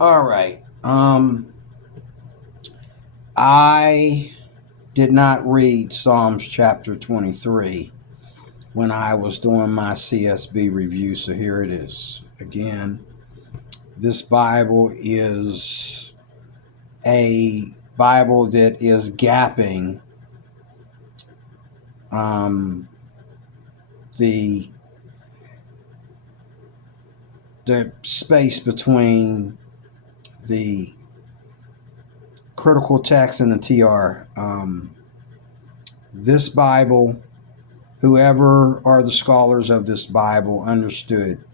All right. I did not read Psalms chapter 23 when I was doing my CSB review, so here it is. Again, this Bible is a Bible that is gapping um, the the space between the critical text and the TR. This Bible, whoever are the scholars of this Bible, understood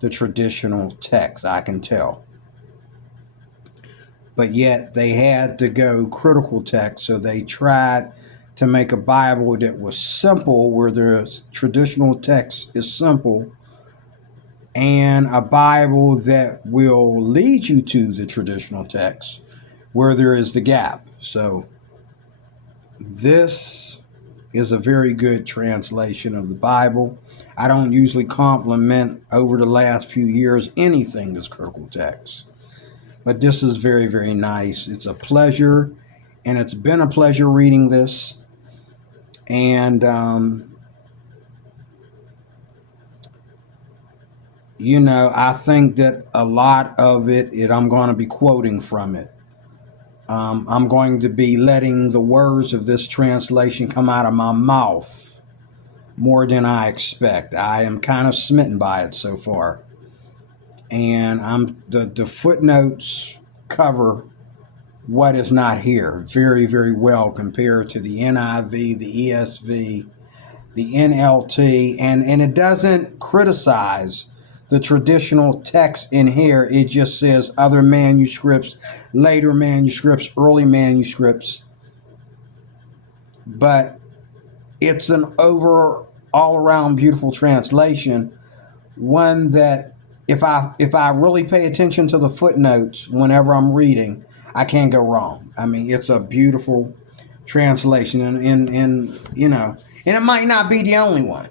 the traditional text, I can tell. But yet they had to go critical text, so they tried to make a Bible that was simple, where the traditional text is simple, and a Bible that will lead you to the traditional text, where there is the gap. So this is a very good translation of the Bible. I don't usually compliment over the last few years anything that's critical text, but this is very, very nice. It's a pleasure, and it's been a pleasure reading this. And, I think that a lot of it I'm going to be quoting from it. I'm going to be letting the words of this translation come out of my mouth more than I expect. I am kind of smitten by it so far. And the footnotes cover what is not here very, very well compared to the NIV, the ESV, the NLT, and it doesn't criticize the traditional text in here. It just says other manuscripts, later manuscripts, early manuscripts. But it's an all around beautiful translation, one that if I really pay attention to the footnotes whenever I'm reading, I can't go wrong. I mean, it's a beautiful translation, and it might not be the only one.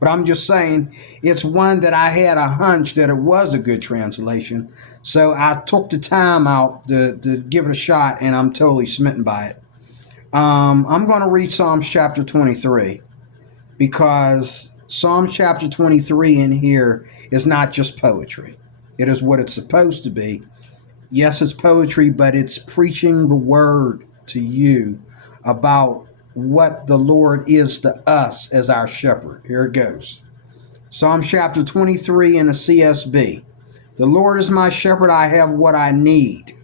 But I'm just saying it's one that I had a hunch that it was a good translation. So I took the time out to give it a shot, and I'm totally smitten by it. I'm going to read Psalms chapter 23, because Psalm chapter 23 in here is not just poetry. It is what it's supposed to be. Yes, it's poetry, but it's preaching the word to you about what the Lord is to us as our shepherd. Here it goes. Psalm chapter 23 in the CSB. The Lord is my shepherd, I have what I need.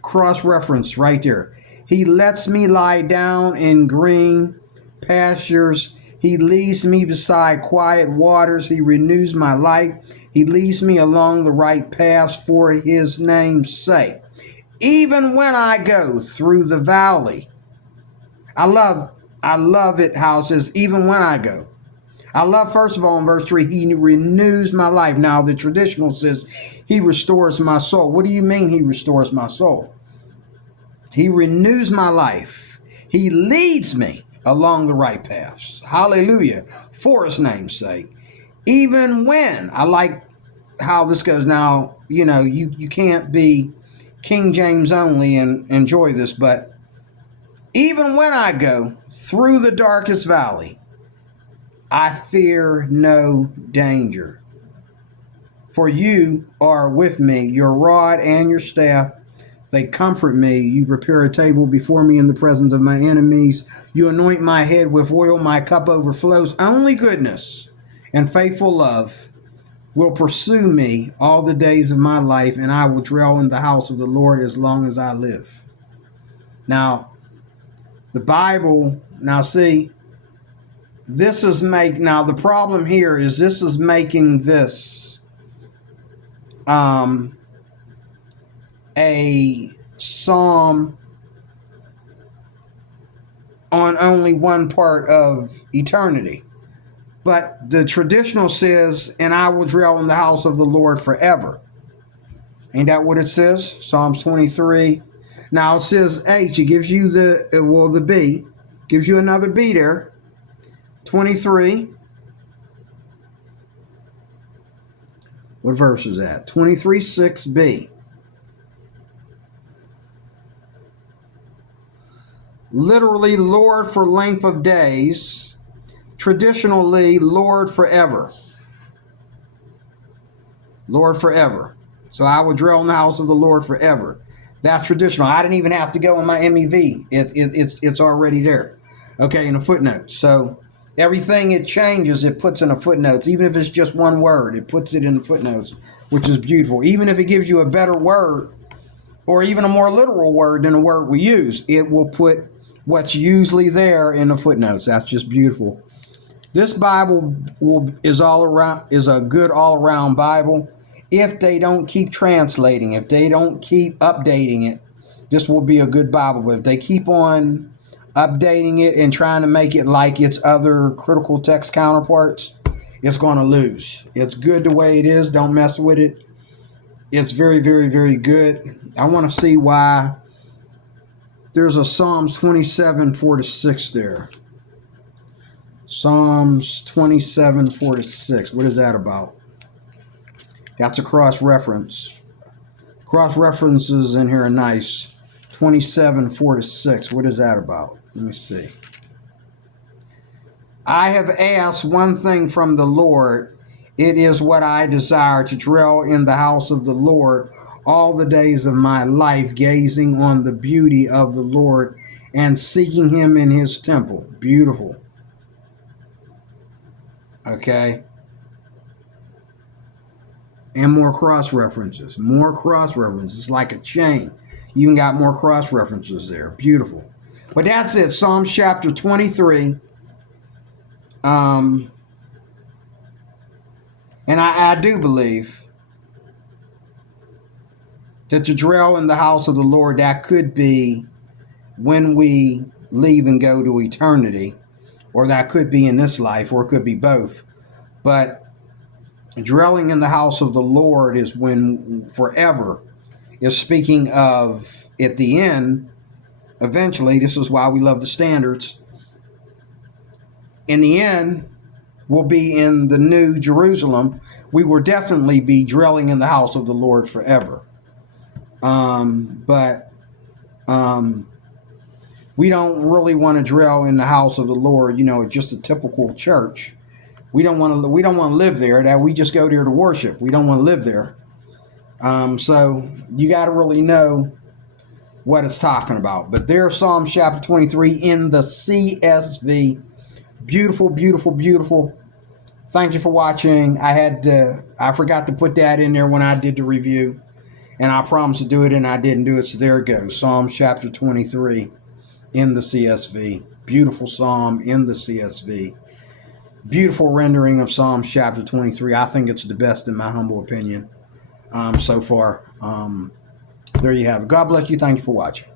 Cross reference right there. He lets me lie down in green pastures. He leads me beside quiet waters. He renews my life. He leads me along the right paths for his name's sake. Even when I go through the valley. I love it how it says, even when I go. I love, first of all, in verse 3, he renews my life. Now, the traditional says, he restores my soul. What do you mean he restores my soul? He renews my life. He leads me along the right paths. Hallelujah. For his name's sake. Even when, I like how this goes now, you can't be King James only and enjoy this, but even when I go through the darkest valley, I fear no danger. For you are with me, your rod and your staff, they comfort me. You prepare a table before me in the presence of my enemies. You anoint my head with oil, my cup overflows. Only goodness and faithful love will pursue me all the days of my life, and I will dwell in the house of the Lord as long as I live. Now, the Bible, now see, now the problem here is this is making this a psalm on only one part of eternity. But the traditional says, and I will dwell in the house of the Lord forever. Ain't that what it says? Psalms 23. Now it says H, it gives you the B, gives you another B there. 23. What verse is that? 23:6b. literally Lord for length of days, traditionally Lord forever. Lord forever. So I will dwell in the house of the Lord forever. That's traditional. I didn't even have to go in my MEV. It's already there. Okay, in the footnotes. So everything it changes, it puts in the footnotes. Even if it's just one word, it puts it in the footnotes, which is beautiful. Even if it gives you a better word or even a more literal word than the word we use, it will put what's usually there in the footnotes. That's just beautiful. This Bible is a good all around Bible. If they don't keep translating, if they don't keep updating it, this will be a good Bible. But if they keep on updating it and trying to make it like its other critical text counterparts, it's going to lose. It's good the way it is. Don't mess with it. It's very, very, very good. I want to see why there's a Psalms 27:4-6 there. Psalms 27:4-6. What is that about? That's a cross-reference. Cross-references in here are nice. 27:4-6. What is that about? Let me see. I have asked one thing from the Lord. It is what I desire, to dwell in the house of the Lord all the days of my life, gazing on the beauty of the Lord and seeking him in his temple. Beautiful. Okay. And more cross references. More cross references. It's like a chain. You even got more cross references there. Beautiful. But that's it. Psalms chapter 23. And I do believe that to dwell in the house of the Lord, that could be when we leave and go to eternity, or that could be in this life, or it could be both. But dwelling in the house of the Lord is when forever is speaking of at the end. Eventually, this is why we love the standards. In the end, we'll be in the new Jerusalem. We will definitely be dwelling in the house of the Lord forever. But we don't really want to dwell in the house of the Lord, just a typical church. We don't want to live there. That we just go there to worship. We don't want to live there. So you got to really know what it's talking about. But there's Psalm chapter 23 in the CSB. Beautiful, beautiful, beautiful. Thank you for watching. I forgot to put that in there when I did the review, and I promised to do it, and I didn't do it. So there it goes. Psalm chapter 23 in the CSB. Beautiful psalm in the CSB. Beautiful rendering of Psalm chapter 23. I think it's the best in my humble opinion so far. There you have it. God bless you. Thank you for watching.